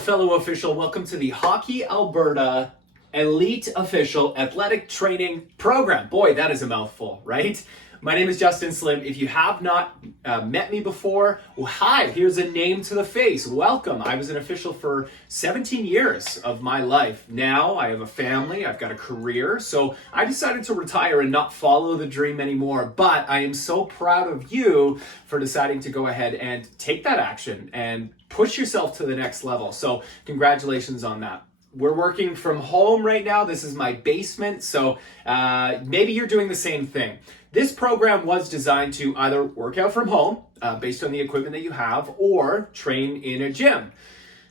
fellow official. Welcome to the Hockey Alberta Elite Official Athletic Training Program. Boy, that is a mouthful, right? My name is Justin Slim. If you have not met me before, well, hi, here's a name to the face. Welcome. I was an official for 17 years of my life. Now I have a family, I've got a career, so I decided to retire and not follow the dream anymore. But I am so proud of you for deciding to go ahead and take that action and push yourself to the next level. So congratulations on that. We're working from home right now. This is my basement, so maybe you're doing the same thing. This program was designed to either work out from home, based on the equipment that you have, or train in a gym.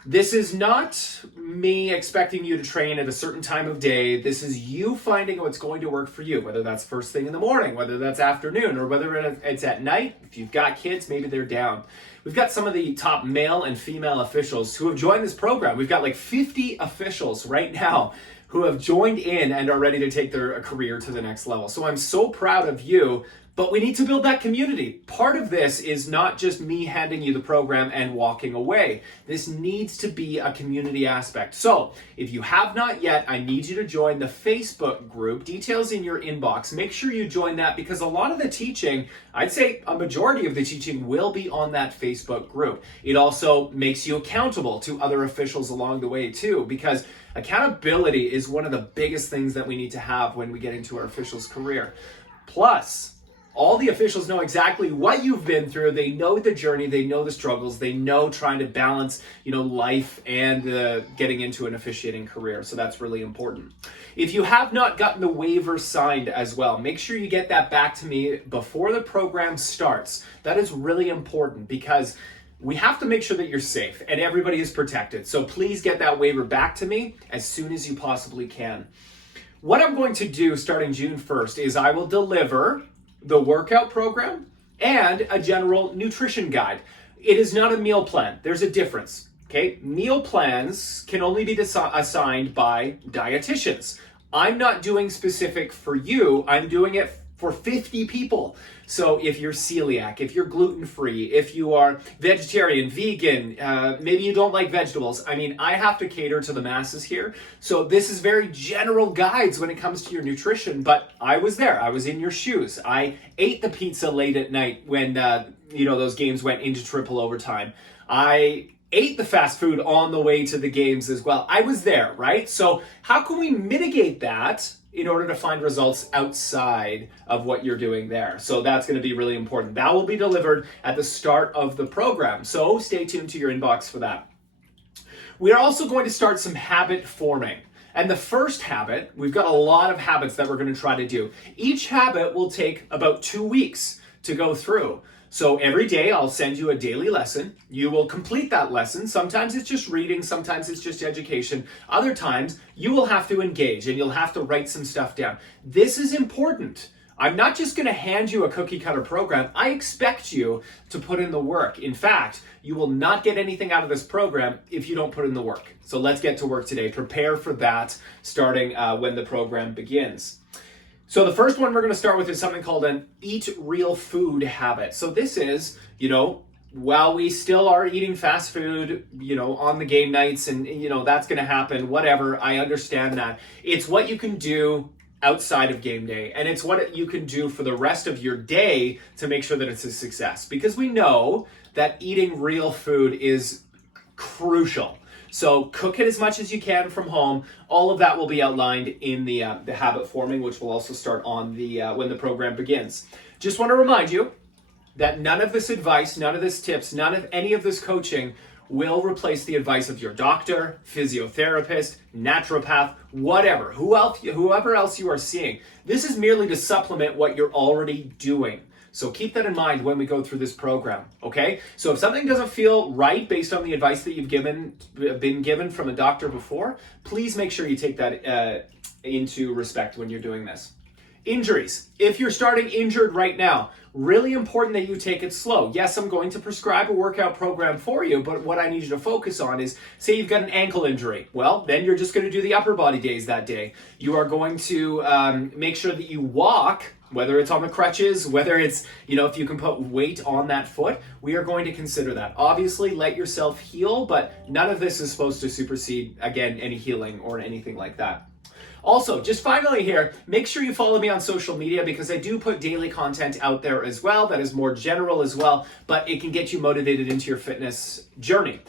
This is not me expecting you to train at a certain time of day. This is you finding what's going to work for you, whether that's first thing in the morning, whether that's afternoon, or whether it's at night. If you've got kids, maybe they're down. We've got some of the top male and female officials who have joined this program. We've got like 50 officials right now who have joined in and are ready to take their career to the next level. So I'm so proud of you, but we need to build that community. Part of this is not just me handing you the program and walking away. This needs to be a community aspect. So if you have not yet, I need you to join the Facebook group. Details in your inbox. Make sure you join that because a lot of the teaching, I'd say a majority of the teaching will be on that Facebook group. It also makes you accountable to other officials along the way too, because accountability is one of the biggest things that we need to have when we get into our officials career. Plus, all the officials know exactly what you've been through. They know the journey, they know the struggles, they know trying to balance, life and getting into an officiating career. So that's really important. If you have not gotten the waiver signed as well, make sure you get that back to me before the program starts. That is really important because we have to make sure that you're safe and everybody is protected. So please get that waiver back to me as soon as you possibly can. What I'm going to do starting June 1st is I will deliver the workout program and a general nutrition guide. It is not a meal plan. There's a difference. Okay, meal plans can only be assigned by dietitians. I'm not doing specific for you. I'm doing it for 50 people. So if you're celiac, if you're gluten-free, if you are vegetarian, vegan, maybe you don't like vegetables. I have to cater to the masses here. So this is very general guides when it comes to your nutrition, but I was there. I was in your shoes. I ate the pizza late at night when, those games went into triple overtime. I ate the fast food on the way to the games as well. I was there, right? So how can we mitigate that in order to find results outside of what you're doing there? So that's going to be really important. That will be delivered at the start of the program. So stay tuned to your inbox for that. We are also going to start some habit forming. And the first habit, we've got a lot of habits that we're going to try to do. Each habit will take about 2 weeks to go through. So every day I'll send you a daily lesson. You will complete that lesson. Sometimes it's just reading, sometimes it's just education. Other times you will have to engage and you'll have to write some stuff down. This is important. I'm not just going to hand you a cookie cutter program. I expect you to put in the work. In fact, you will not get anything out of this program if you don't put in the work. So let's get to work today. Prepare for that starting when the program begins. So the first one we're going to start with is something called an eat real food habit. So this is, while we still are eating fast food, on the game nights and, that's going to happen, whatever. I understand that. It's what you can do outside of game day. And it's what you can do for the rest of your day to make sure that it's a success. Because we know that eating real food is crucial. So cook it as much as you can from home. All of that will be outlined in the habit forming, which will also start on the when the program begins. Just want to remind you that none of this advice, none of this tips, none of any of this coaching will replace the advice of your doctor, physiotherapist, naturopath, whatever, whoever else you are seeing. This is merely to supplement what you're already doing. So keep that in mind when we go through this program, okay? So if something doesn't feel right based on the advice that you've been given from a doctor before, please make sure you take that into respect when you're doing this. Injuries. If you're starting injured right now, really important that you take it slow. Yes, I'm going to prescribe a workout program for you, but what I need you to focus on is, say you've got an ankle injury. Well, then you're just going to do the upper body days that day. You are going to make sure that you walk whether it's on the crutches, whether it's, if you can put weight on that foot, we are going to consider that. Obviously, let yourself heal, but none of this is supposed to supersede, again, any healing or anything like that. Also, just finally here, make sure you follow me on social media because I do put daily content out there as well that is more general as well, but it can get you motivated into your fitness journey.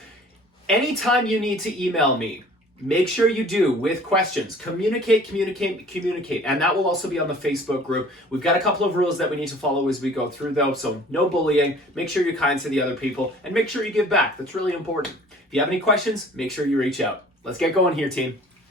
Anytime you need to email me, make sure you do with questions. Communicate, and that will also be on the Facebook group. We've got a couple of rules that we need to follow as we go through though, so no bullying. Make sure you're kind to the other people, and make sure you give back. That's really important. If you have any questions, make sure you reach out. Let's get going here, team.